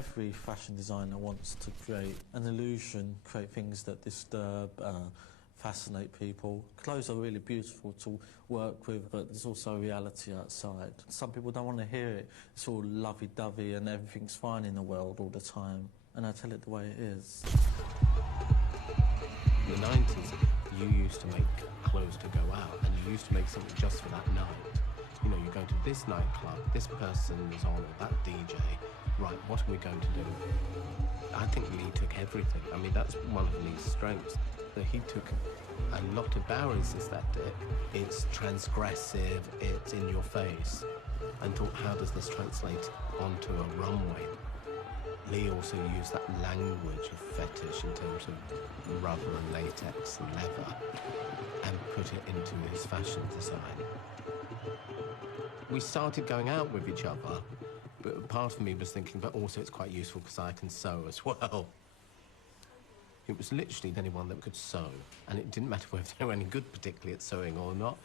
Every fashion designer wants to create an illusion, create things that disturb, fascinate people. Clothes are really beautiful to work with, but there's also reality outside. Some people don't want to hear it. It's all lovey-dovey and everything's fine in the world all the time. And I tell it the way it is. In the 90s, you used to make clothes to go out, and you used to make something just for that night. You know, you go to this nightclub, this person is on, or that DJ, right, what are we going to do? I think Lee took everything. I mean, that's one of Lee's strengths, that he took a lot of Bowery's aesthetic. It's transgressive, it's in your face, and thought, how does this translate onto a runway? Lee also used that language of fetish in terms of rubber and latex and leather and put it into his fashion design. We started going out with each other, but part of me was thinking, but also it's quite useful because I can sew as well. It was literally anyone that could sew, and it didn't matter whether they were any good particularly at sewing or not.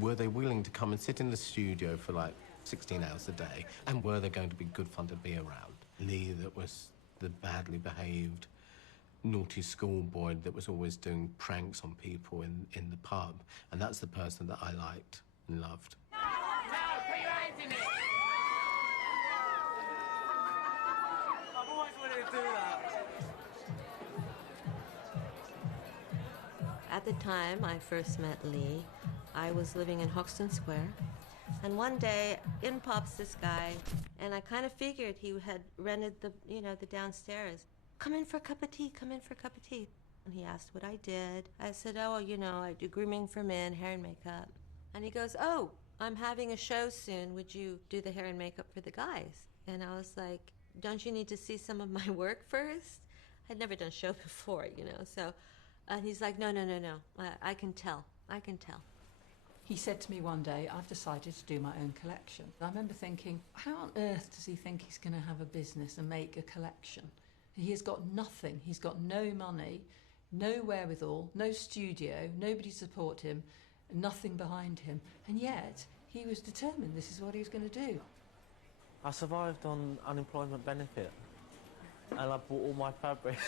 Were they willing to come and sit in the studio for like 16 hours a day, and were they going to be good fun to be around? Lee, that was the badly behaved, naughty schoolboy that was always doing pranks on people in the pub, and that's the person that I liked and loved. Put your hands in it! I've always wanted to do that. At the time I first met Lee, I was living in Hoxton Square. And one day, in pops this guy, and I kind of figured he had rented the downstairs. Come in for a cup of tea, come in for a cup of tea. And he asked what I did. I said, oh, I do grooming for men, hair and makeup. And he goes, oh, I'm having a show soon. Would you do the hair and makeup for the guys? And I was like, don't you need to see some of my work first? I'd never done a show before, so. And he's like, no, I can tell. He said to me one day, I've decided to do my own collection. I remember thinking, how on earth does he think he's going to have a business and make a collection? He has got nothing. He's got no money, no wherewithal, no studio, nobody to support him, nothing behind him. And yet, he was determined this is what he was going to do. I survived on unemployment benefit, and I bought all my fabric.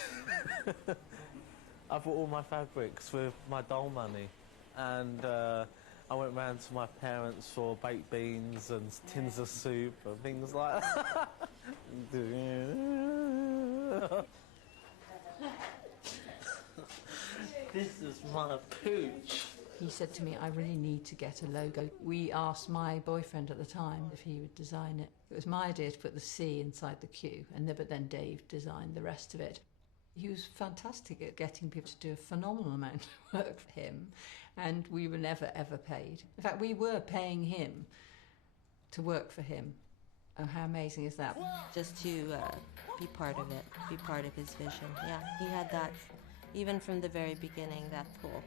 I bought all my fabrics with my doll money, and I went round to my parents for baked beans and tins of soup and things like that. This is my pooch. He said to me, I really need to get a logo. We asked my boyfriend at the time if he would design it. It was my idea to put the C inside the Q, but then Dave designed the rest of it. He was fantastic at getting people to do a phenomenal amount of work for him, and we were never, ever paid. In fact, we were paying him to work for him. Oh, how amazing is that? Just to be part of it, be part of his vision. Yeah, he had that, even from the very beginning, that pull.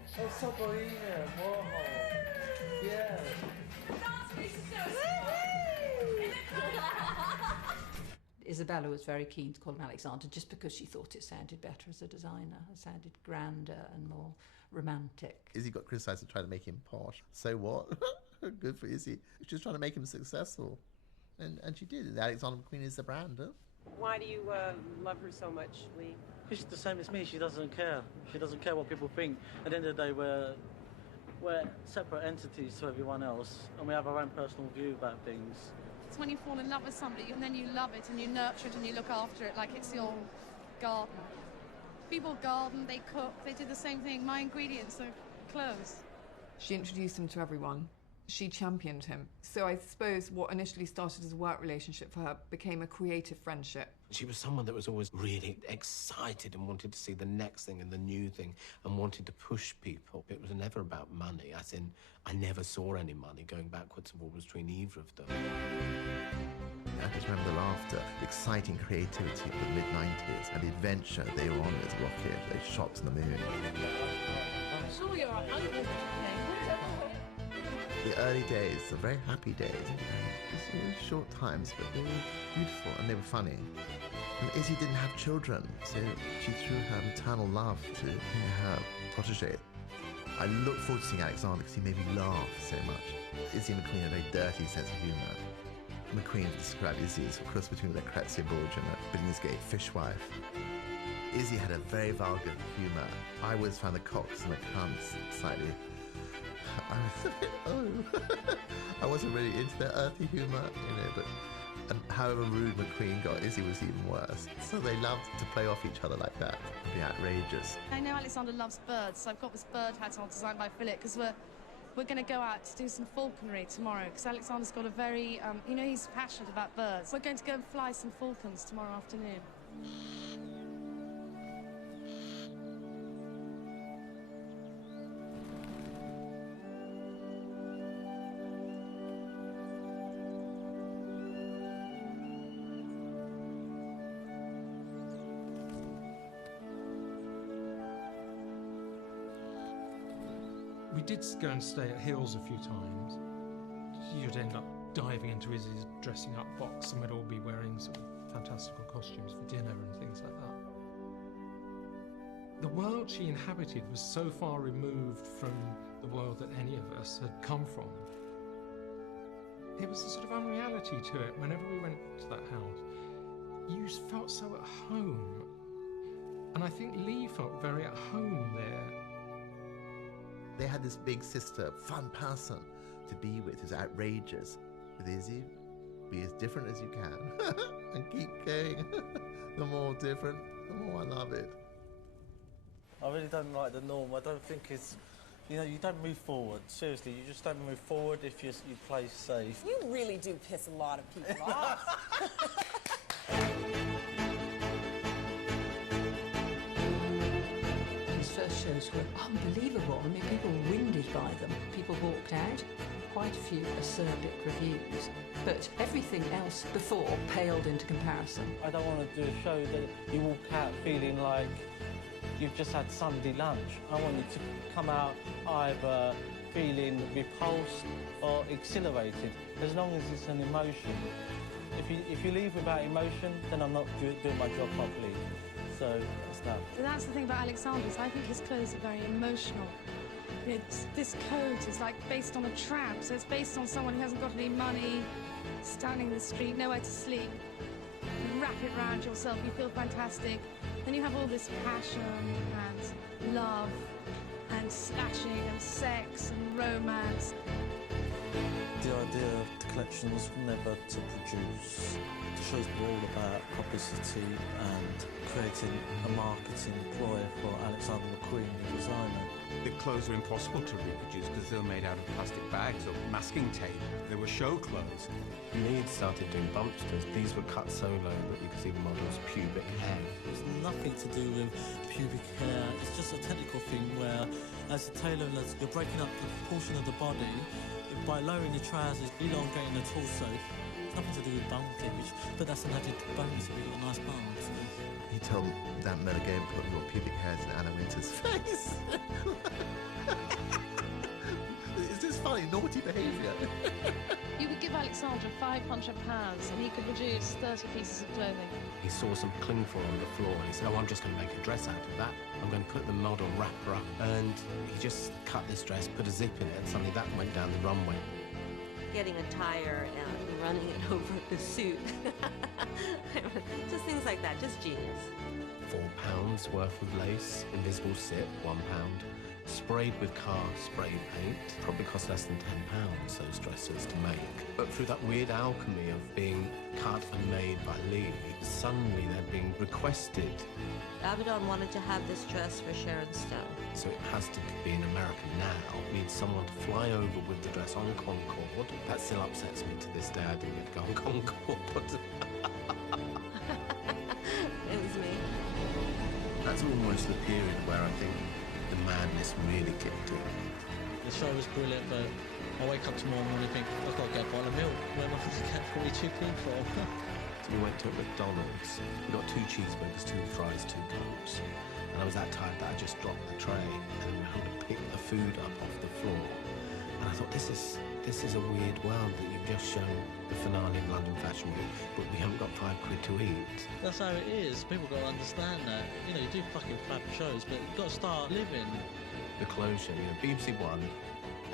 Yeah. Isabella was very keen to call him Alexander just because she thought it sounded better as a designer. It sounded grander and more romantic. Izzy got criticised for trying to make him posh. So what? Good for Izzy. She was trying to make him successful. And she did. The Alexander McQueen is the brand. Huh? Why do you love her so much, Lee? She's the same as me. She doesn't care. She doesn't care what people think. At the end of the day, we're separate entities to everyone else, and we have our own personal view about things. It's when you fall in love with somebody and then you love it and you nurture it and you look after it like it's your garden. People garden, they cook, they do the same thing. My ingredients are clothes. She introduced him to everyone. She championed him. So I suppose what initially started as a work relationship for her became a creative friendship. She was someone that was always really excited and wanted to see the next thing and the new thing and wanted to push people. It was never about money, as in I never saw any money going backwards and forwards between either of them. I just remember the laughter, the exciting creativity of the mid-90s and the adventure they were on as Rocket, those shots on the moon. I'm sure you're a hungry. The early days, the very happy days, just short times, but they were beautiful and they were funny. And Izzy didn't have children, so she threw her maternal love to her protege. I look forward to seeing Alexander because he made me laugh so much. Izzy McQueen had a very dirty sense of humour. McQueen described Izzy as a cross between Lucrezia Borgia and a Billingsgate fishwife. Izzy had a very vulgar humour. I always found the cocks and the cunts slightly... I wasn't really into their earthy humour, but however rude McQueen got, Izzy was even worse. So they loved to play off each other like that, be outrageous. I know Alexander loves birds, so I've got this bird hat on designed by Philip, because we're going to go out to do some falconry tomorrow, because Alexander's got a very, he's passionate about birds. We're going to go and fly some falcons tomorrow afternoon. We did go and stay at Hills a few times. You'd end up diving into Izzy's dressing up box and we'd all be wearing sort of fantastical costumes for dinner and things like that. The world she inhabited was so far removed from the world that any of us had come from. There was a sort of unreality to it. Whenever we went to that house, you felt so at home. And I think Lee felt very at home there. They had this big sister, fun person to be with, who's outrageous. With Izzy, be as different as you can and keep going. The more different, the more I love it. I really don't like the norm. I don't think it's, you don't move forward. Seriously, you just don't move forward if you play safe. You really do piss a lot of people off. His first shows were unbelievable. I mean, people were winded by them. People walked out. Quite a few acerbic reviews. But everything else before paled into comparison. I don't want to do a show that you walk out feeling like you've just had Sunday lunch. I want you to come out either feeling repulsed or exhilarated, as long as it's an emotion. If you leave without emotion, then I'm not doing my job properly. So that's that. But that's the thing about Alexander, is I think his clothes are very emotional. This coat is like based on a tramp, so it's based on someone who hasn't got any money, standing in the street, nowhere to sleep. You wrap it around yourself, you feel fantastic. Then you have all this passion and love and slashing and sex and romance. The idea of the collection was never to produce. The shows were all about publicity and creating a marketing ploy for Alexander McQueen, the designer. The clothes are impossible to reproduce because they're made out of plastic bags or masking tape. They were show clothes. Lee had started doing bumpsters. These were cut so low that you could see the model's pubic hair. It's nothing to do with pubic hair. It's just a technical thing where, as a tailor, you're breaking up the proportion of the body. By lowering the trousers, elongating the torso. It's nothing to do with bum cleavage, but that's an added bonus if you've got a nice bum. So. He told Dan Miller Game put your pubic hairs in Anna Wintour's face. Is this funny? Naughty behaviour. You could give Alexander £500 and he could produce 30 pieces of clothing. He saw some cling film on the floor and he said, oh, I'm just going to make a dress out of that. I'm going to put the model wrapper up. And he just cut this dress, put a zip in it, and suddenly that went down the runway. Getting a tire and running it over the suit. Just things like that, just genius. £4 worth of lace, invisible sit, £1. Sprayed with car spray paint, probably cost less than £10, those dresses to make. But through that weird alchemy of being cut and made by Lee, suddenly they're being requested. Abaddon wanted to have this dress for Sharon Stone. So it has to be an American now. It needs someone to fly over with the dress on Concorde. That still upsets me to this day. I didn't get to go on Concorde. It was me. That's almost the period where I think the madness really kicked in. The show was brilliant, but I wake up tomorrow morning and think, I've got to get a bottle of milk. Where am I going to get 42p from? So we went to a McDonald's. We got 2 cheeseburgers, 2 fries, 2 Cokes. And I was that tired that I just dropped the tray and we had to pick the food up off the floor. And I thought, this is a weird world that you've just shown the finale of London Fashion Week, but we haven't got £5 to eat. That's how it is. People got to understand that. You do fucking fab shows, but you've got to start living. The closure, BBC One,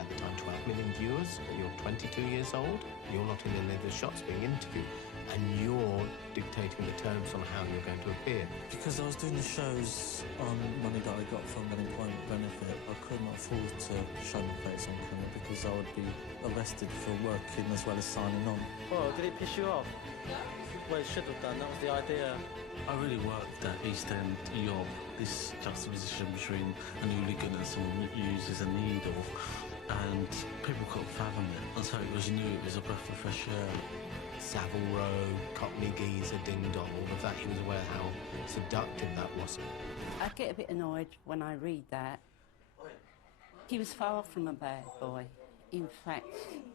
at the time 12 million viewers, you're 22 years old, you're not in any of the shots being interviewed, and you're dictating the terms on how you're going to appear. Because I was doing the shows on money that I got from an employment benefit, I couldn't afford to show my face on camera because I would be arrested for working as well as signing on. Well, did it piss you off? No. Well, it should have done, that was the idea. I really worked at East End Yob, this juxtaposition between an hooligan and someone that uses a needle, and people couldn't fathom it. And so it was new, it was a breath of fresh air. Savile Row, Cockney Geezer, Ding Dong, all of that, he was aware how seductive that was. I get a bit annoyed when I read that. He was far from a bad boy. In fact,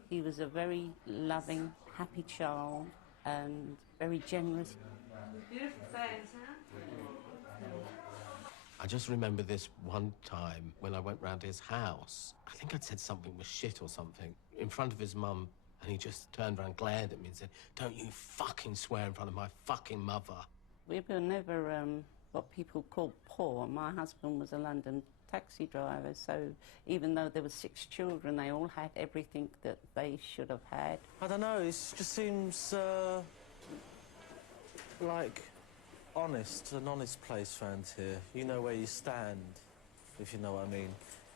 he was a very loving, happy child and very generous. Beautiful things, huh? I just remember this one time when I went round to his house. I think I'd said something was shit or something in front of his mum, and he just turned around, glared at me and said, "Don't you fucking swear in front of my fucking mother." We were never what people call poor. My husband was a London taxi driver, so even though there were 6 children, they all had everything that they should have had. I don't know, it just seems like honest, an honest place around here. You know where you stand, if you know what I mean.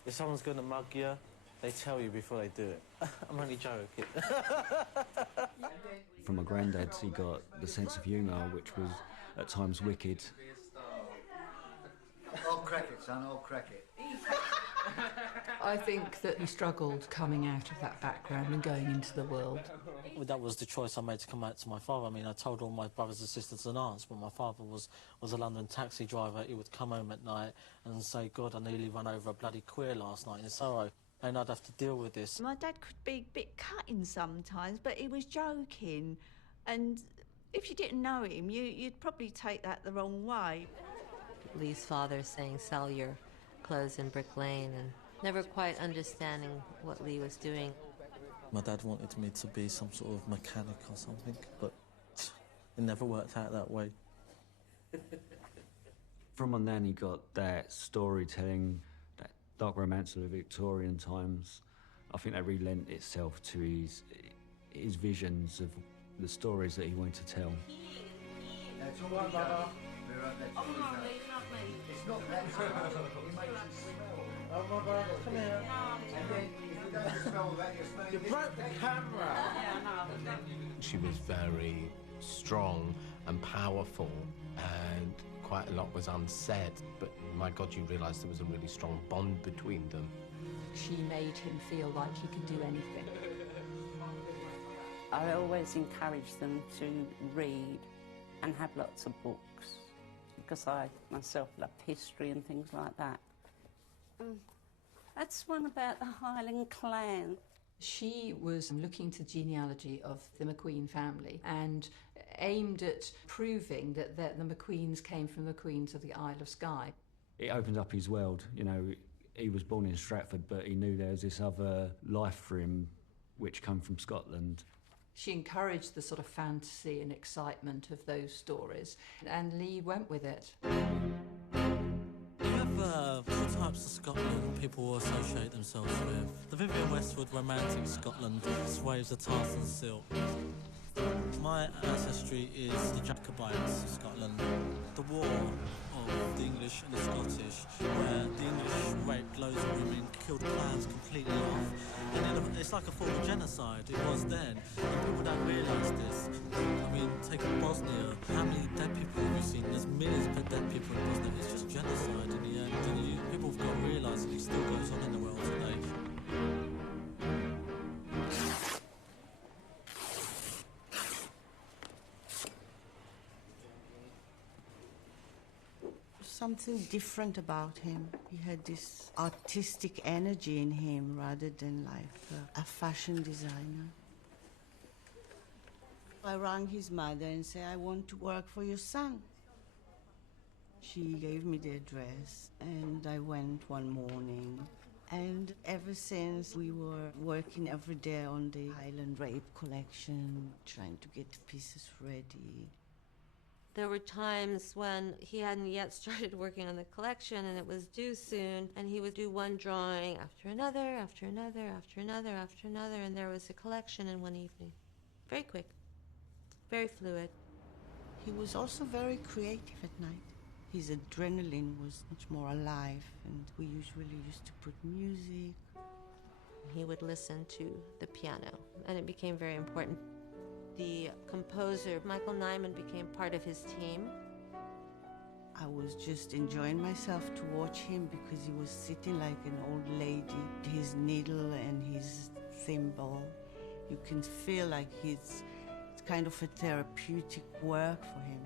If someone's going to mug you, they tell you before they do it. I'm only joking. From my granddad, he got the sense of humour, which was at times wicked. All cricket, son, all cricket. I think that he struggled coming out of that background and going into the world. Well, that was the choice I made to come out to my father. I mean, I told all my brothers and sisters and aunts, but my father was a London taxi driver. He would come home at night and say, "God, I nearly ran over a bloody queer last night in Sorrow." And I'd have to deal with this. My dad could be a bit cutting sometimes, but he was joking. And if you didn't know him, you'd probably take that the wrong way. Lee's father saying, "Sell your clothes in Brick Lane," and never quite understanding what Lee was doing. My dad wanted me to be some sort of mechanic or something, but it never worked out that way. From my nan, he got that storytelling, that dark romance of the Victorian times. I think that really lent itself to his visions of the stories that he wanted to tell. That's all right, Baba. It's not that smell. He makes it smell. Oh, my brother, come here. And then if you don't smell that, you're smelling. You broke the camera. She was very strong and powerful, and quite a lot was unsaid, but my God, you realise there was a really strong bond between them. She made him feel like he could do anything. I always encourage them to read and have lots of books, because I myself love history and things like that. That's one about the Highland clan. She was looking to the genealogy of the McQueen family and aimed at proving that the McQueens came from the Queens of the Isle of Skye. It opened up his world. You know, he was born in Stratford, but he knew there was this other life for him which come from Scotland. She encouraged the sort of fantasy and excitement of those stories, and Lee went with it. You have 4 types of Scotland people associate themselves with. The Vivian Westwood romantic Scotland sways the tartan silk. My ancestry is the Jacobites of Scotland. The war of the English and the Scottish, where the English raped loads of women, killed clans completely off. And it's like a form of genocide. It was then. And people don't realise this. I mean, take Bosnia. How many dead people have you seen? There's millions of dead people in Bosnia. It's just genocide in the end. And people have got to realise that it still goes on in the world today. Something different about him. He had this artistic energy in him rather than like a fashion designer. I rang his mother and said, "I want to work for your son." She gave me the address and I went one morning. And ever since, we were working every day on the Highland Rape collection, trying to get the pieces ready. There were times when he hadn't yet started working on the collection and it was due soon, and he would do one drawing after another, after another, after another, after another, and there was a collection in one evening. Very quick, very fluid. He was also very creative at night. His adrenaline was much more alive, and we usually used to put music. He would listen to the piano, and it became very important. The composer, Michael Nyman, became part of his team. I was just enjoying myself to watch him because he was sitting like an old lady, his needle and his thimble. You can feel like it's kind of a therapeutic work for him.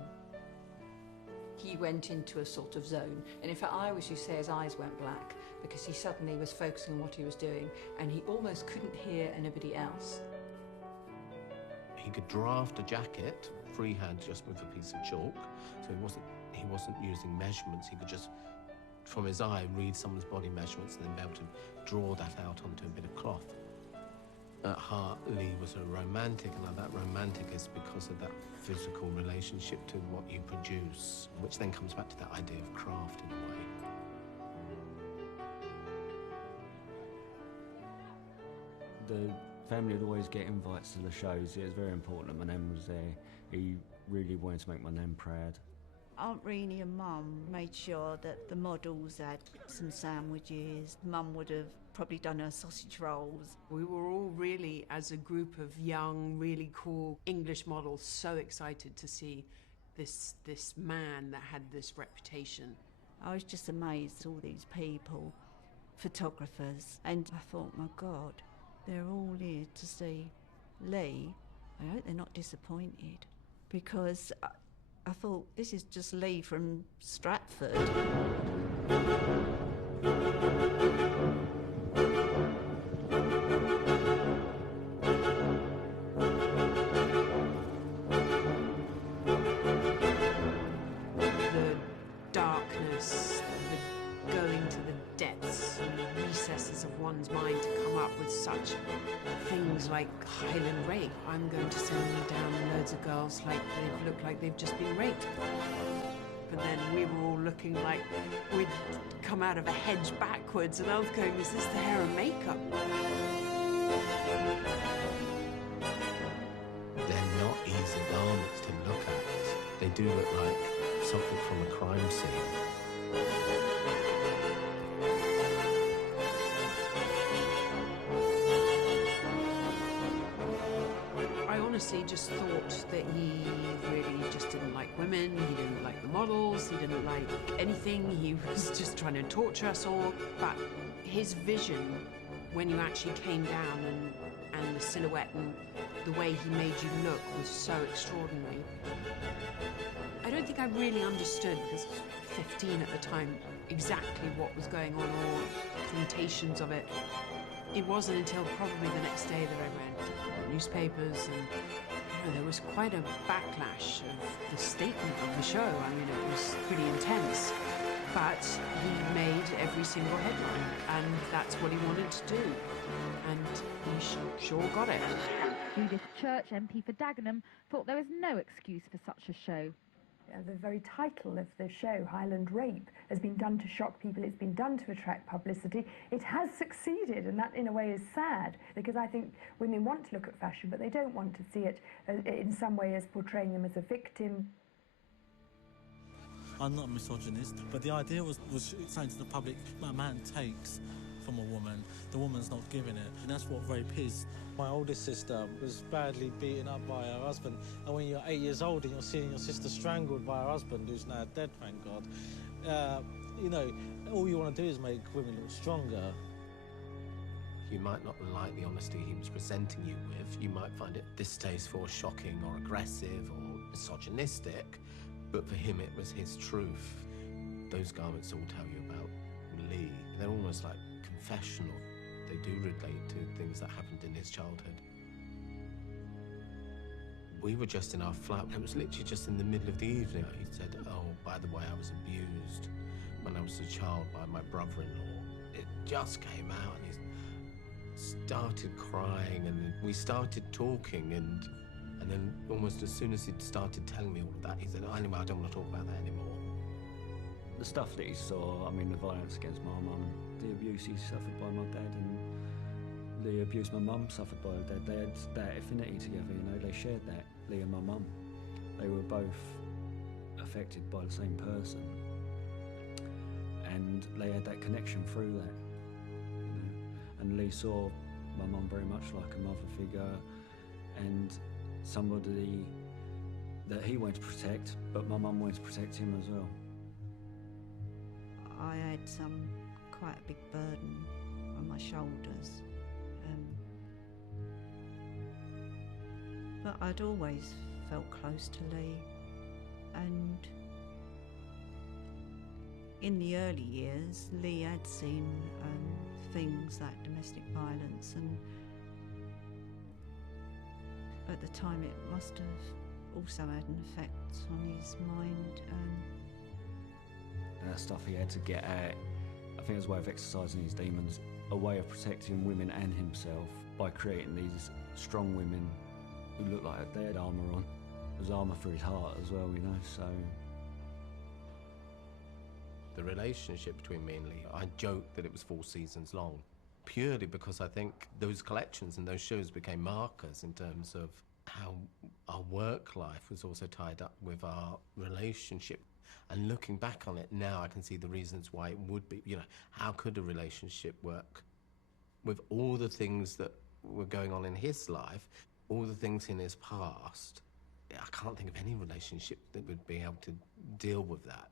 He went into a sort of zone, and in fact I was, you say, his eyes went black because he suddenly was focusing on what he was doing and he almost couldn't hear anybody else. He could draft a jacket freehand just with a piece of chalk, so he wasn't using measurements. He could just, from his eye, read someone's body measurements and then be able to draw that out onto a bit of cloth. At heart, Lee was a romantic, and that romantic is because of that physical relationship to what you produce, which then comes back to that idea of craft in a way. The family would always get invites to the shows. It was very important that my nan was there. He really wanted to make my nan proud. Aunt Renee and Mum made sure that the models had some sandwiches. Mum would have probably done her sausage rolls. We were all really, as a group of young, really cool English models, so excited to see this man that had this reputation. I was just amazed at all these people, photographers, and I thought, my God, they're all here to see Lee. I hope they're not disappointed, because I thought, this is just Lee from Stratford. The darkness, the going to the depths and recesses of one's mind to come up with such things like Highland rape. I'm going to send down loads of girls like they've looked like they've just been raped. But then we were all looking like we'd come out of a hedge backwards, and I was going, is this the hair and makeup? They're not easy garments to look at. They do look like something from a crime scene. I honestly just thought that he really just didn't like women, he didn't like the models, he didn't like anything, he was just trying to torture us all. But his vision, when you actually came down and the silhouette and the way he made you look was so extraordinary. I don't think I really understood, because I was 15 at the time, exactly what was going on or the connotations of it. It wasn't until probably the next day that I read newspapers, and there was quite a backlash of the statement of the show. I mean, it was pretty intense. But he made every single headline, and that's what he wanted to do. And he sure got it. Judith Church, MP for Dagenham, thought there was no excuse for such a show. The very title of the show, Highland Rape, has been done to shock people. It's been done to attract publicity. It has succeeded, and that, in a way, is sad, because I think women want to look at fashion, but they don't want to see it in some way as portraying them as a victim. I'm not a misogynist, but the idea was saying to the public, a man takes from a woman, the woman's not giving it, and that's what rape is. My oldest sister was badly beaten up by her husband, and when you're 8 years old and you're seeing your sister strangled by her husband, who's now dead, thank God, you know, all you want to do is make women look stronger. You might not like the honesty he was presenting you with. You might find it distasteful, shocking, or aggressive, or misogynistic, but for him it was his truth. Those garments all tell you about Lee. They're almost like confessional. They do relate to things that happened in his childhood. We were just in our flat. It was literally just in the middle of the evening. He said, oh, by the way, I was abused when I was a child by my brother-in-law. It just came out, and he started crying, and we started talking, and And then almost as soon as he'd started telling me all of that, he said, anyway, I don't want to talk about that anymore. The stuff that he saw, I mean, the violence against my mum, the abuse he suffered by my dad, and the abuse my mum suffered by her dad, they had that affinity together, you know, they shared that, Lee and my mum. They were both affected by the same person, and they had that connection through that, you know. And Lee saw my mum very much like a mother figure, and somebody that he wanted to protect, but my mum wanted to protect him as well. I had quite a big burden on my shoulders. But I'd always felt close to Lee, and in the early years, Lee had seen things like domestic violence, and at the time it must have also had an effect on his mind. And that stuff he had to get at, I think it was a way of exercising his demons, a way of protecting women and himself by creating these strong women who looked like they had armour on. There was armour for his heart as well, you know, so... The relationship between me and Lee, I joked that it was 4 seasons long, purely because I think those collections and those shows became markers in terms of how our work life was also tied up with our relationship. And looking back on it now, I can see the reasons why it would be. You know, how could a relationship work with all the things that were going on in his life, all the things in his past? I can't think of any relationship that would be able to deal with that.